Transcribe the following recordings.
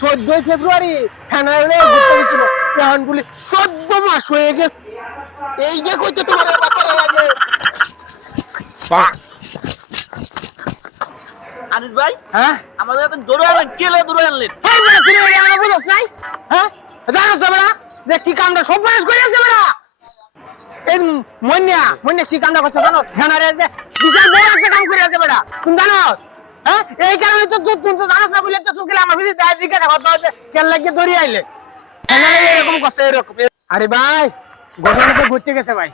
14 ফেব্রুয়ারি হ্যানারে ঘুরতে গেছিল এখন বলি 14 মাস হয়ে গেছে এই যে কইতে তোমার এবার করা লাগে আনিস ভাই হ্যাঁ আমাদের এখন দৌড়ে আনলেন কে লে দৌড়ে আনলেন এই মানে ফিরে গেলে আমরা বুঝছ নাই হ্যাঁ জানোস তো বড়া যে কি কামটা সব বয়স করে আছে বড়া এই মন্যা কি কামটা করছে জানো হ্যানারে যে বিশাল বড় একটা কাম করে আছে বড়া তুমি জানোস হ্যাঁ এই কারণে তো তুই তো জানোস না বলে তো তুই গেলে আমার বিধি দায় দিকে কথা হচ্ছে কেন লাগিয়ে দড়িয়ে আইলে হ্যানারে এরকম করছে এরকম আরে ভাই ঘটনা তো ঘটতে গেছে ভাই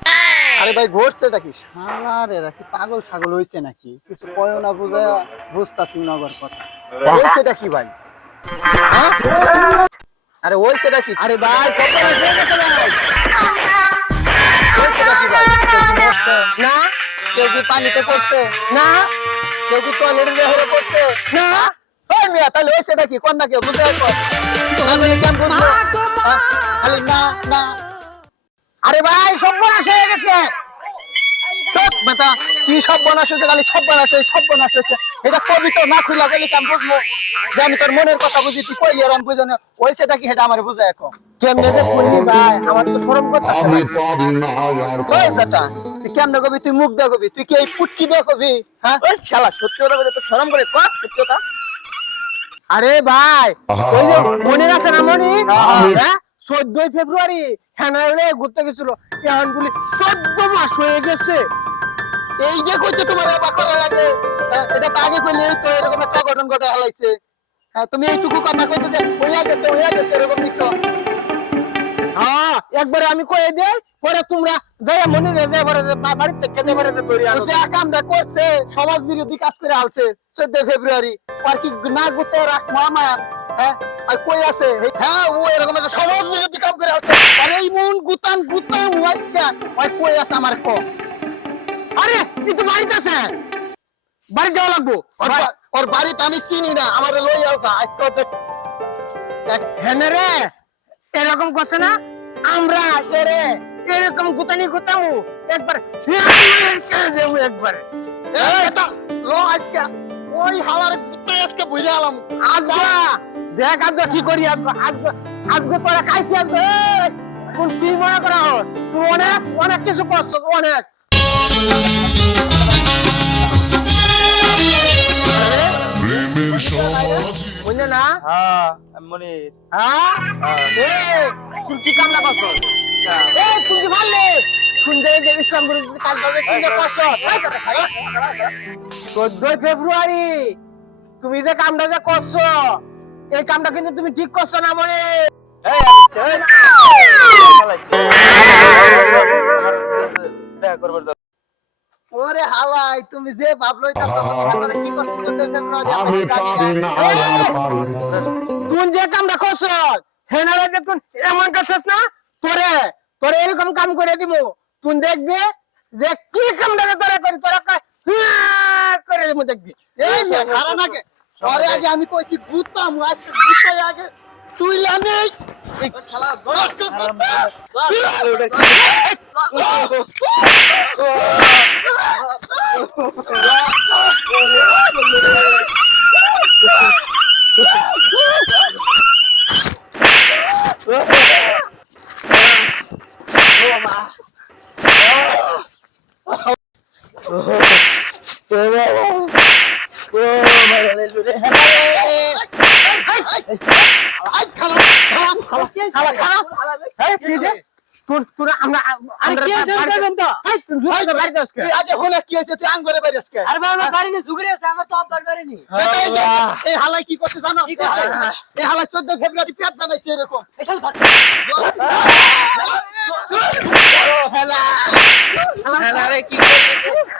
আরে ভাই ঘটছেটা কি শালারে কি পাগল ছাগল হইছে নাকি কিছু কয়ও না বুঝা বুঝতাছি নগর কথা হইছেটা কি ভাই হ্যাঁ আরে হইছেটা কি আরে ভাই কত হয়ে গেছে ভাই হইছেটা কি ভাই কেউ কি মরছে? না কেউ কি পানিতে পড়ছে না কেউ কি টয়লেটের ব্যবহার করছে না ওই মিয়া তাহলে হইছেটা কি কোন না কেউ বুঝে কর তোমাদের কেমন বুঝলো খালি না না আরে ভাই সব বনাশ হয়ে গেছে সব বেটা কি সব বনাশ হয়েছে খালি সব বনাশ হয়েছে এটা কবিতা না খুলা গেলে কেমন বুঝবো যে আমি তোর মনের কথা বুঝি তুই কইলি আর আমি বুঝি না হইছেটা কি সেটা আমার বুঝে এখন কেমনে যে বললি ভাই আমার তো শরম করতেছে ওই বেটা তুই কেমনে কবি তুই মুখ দে কবি তুই কি এই পুটকি দে কবি হ্যাঁ ওই শালা সত্যি কথা বলে তো শরম করে কর সত্যি কথা আরে ভাই ওই যে মনে আছে না মনি হ্যাঁ 14 ফেব্রুয়ারি হ্যানারে ঘুরতে গেছিল এখন বলি 14 মাস হয়ে গেছে এই যে কইতে তোমার এবার করা লাগে এটা তো আগে কইলে তো এরকম একটা ঘটনা ঘটে হালাইছে হ্যাঁ তুমি এইটুকু কথা কইতে যে হইয়া গেছে এরকম নিছো হ্যাঁ একবারে আমি কয়ে দেই পরে তোমরা যাইয়া মনে রে যে এবারে বাড়ি থেকে খেতে পারে যে দড়ি আনো যে কামটা করছে সমাজ বিরোধী কাজ করে হালছে 14 ফেব্রুয়ারি আর কি না গুতে রাখ মামা হ্যাঁ আর কই আছে হ্যাঁ ও এরকম একটা সমাজ বিরোধী কাম করে হালছে আরে এই মন গুতাম ওয়াইকা ওই কই আছে আমার কো আরে তুই তো বাড়িতে আছে বাড়ি যাওয়া লাগবো ওর বাড়িতে আমি চিনি না আমারে লই আসা আজকে হ্যানারে এরকম করছে না আমরা এরে এরকম গুতানি গুতামু একবার দেবো একবার এটা লো আজকে ওই হালারে কুত্তে আজকে বুঝে আলাম আজকে দেখ আজকে কি করি আজকে তোরা খাইছি আজকে কোন কি মনে করা হয় তুই অনেক কিছু করছো অনেক বুঝলে না হ্যাঁ মনে হ্যাঁ তুই কি কামনা করছো তুই কি ভাবলে তুই যে ইসলাম গুরু কাজ করবে তুই যে করছো 14 ফেব্রুয়ারি তুমি যে কামটা যে করছো এই কামটা কিন্তু তুমি ঠিক করছো না মনে দেখা করবার ওরে হালাই তুমি যে ভাবলই তা কি করছো তুই যে কামটা করছো হেনারে যে তুই এমন করছিস না তোরে এরকম কাম করে দিব তুই দেখবি যে কি কামটা তোরা করি তোরা করে দিব দেখবি এই খারাপ নাকি সরে আগে আমি কইছি গুতাম আজকে গুতাই আগে তুই লানে এই শালা আগে হলে কি হয়েছে তুই আঙ্গরে বাইরে আজকে আরে বাবা বাড়িনি ঝুগড়ে আছে আমার তো আব্বার বাড়িনি এই হালাই কি করছে জানো এই হালাই 14 ফেব্রুয়ারি পেট বানাইছে এরকম এসব হেলা হেলা রে কি করছিস